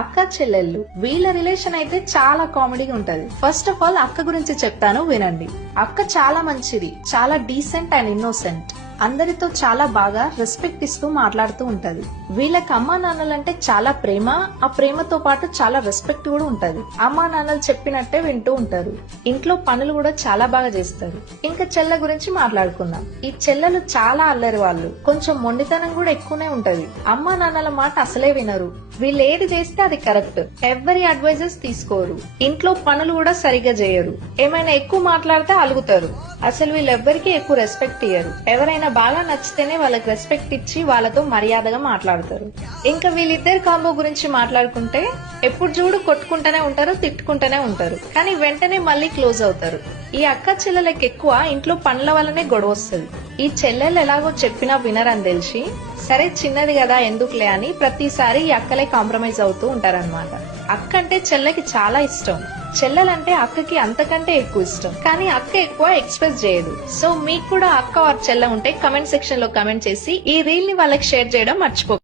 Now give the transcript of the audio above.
అక్క చెల్లెళ్ళు వీళ్ళ రిలేషన్ అయితే చాలా కామెడీగా ఉంటది. ఫస్ట్ ఆఫ్ ఆల్ అక్క గురించి చెప్తాను వినండి. అక్క చాలా మంచిది, చాలా డీసెంట్ అండ్ ఇన్నోసెంట్. అందరితో చాలా బాగా రెస్పెక్ట్ ఇస్తూ మాట్లాడుతూ ఉంటది. వీళ్ళకి అమ్మా నాన్నలంటే చాలా ప్రేమ, ఆ ప్రేమతో పాటు చాలా రెస్పెక్ట్ కూడా ఉంటది. అమ్మా నాన్నలు చెప్పినట్టే వింటూ ఉంటారు. ఇంట్లో పనులు కూడా చాలా బాగా చేస్తారు. ఇంకా చెల్లె గురించి మాట్లాడుకుందాం. ఈ చెల్లెలు చాలా అల్లరి వాళ్ళు, కొంచెం మొండితనం కూడా ఎక్కువనే ఉంటది. అమ్మా నాన్నల మాట అసలే వినరు. వీళ్ళు ఏది చేస్తే అది కరెక్ట్. ఎవరి అడ్వైజెస్ తీసుకోరు. ఇంట్లో పనులు కూడా సరిగా చేయరు. ఏమైనా ఎక్కువ మాట్లాడితే అలుగుతారు. అసలు వీళ్ళెవ్వరికి ఎక్కువ రెస్పెక్ట్ ఇయ్యరు. ఎవరైనా బాగా నచ్చితేనే వాళ్ళకి రెస్పెక్ట్ ఇచ్చి వాళ్ళతో మర్యాదగా మాట్లాడతారు. ఇంకా వీళ్ళిద్దరి కాంబో గురించి మాట్లాడుకుంటే ఎప్పుడు చూడు కొట్టుకుంటూనే ఉంటారు, తిట్టుకుంటూనే ఉంటారు. కానీ వెంటనే మళ్ళీ క్లోజ్ అవుతారు. ఈ అక్క చెల్లెలకి ఎక్కువ ఇంట్లో పనుల వల్లనే గొడవ వస్తుంది. ఈ చెల్లెలు ఎలాగో చెప్పినా వినరని తెలిసి సరే చిన్నది కదా ఎందుకులే అని ప్రతిసారి ఈ అక్కలే కాంప్రమైజ్ అవుతూ ఉంటారన్నమాట. అక్క అంటే చెల్లెకి చాలా ఇష్టం. చెల్లెలంటే అక్కకి అంతకంటే ఎక్కువ ఇష్టం. కానీ అక్క ఎక్కువ ఎక్స్ప్రెస్ చేయదు. సో మీకు కూడా అక్క ఆర్ చెల్లె ఉంటే కమెంట్ సెక్షన్ లో కమెంట్ చేసి ఈ రీల్ ని వాళ్ళకి షేర్ చేయడం మర్చిపో.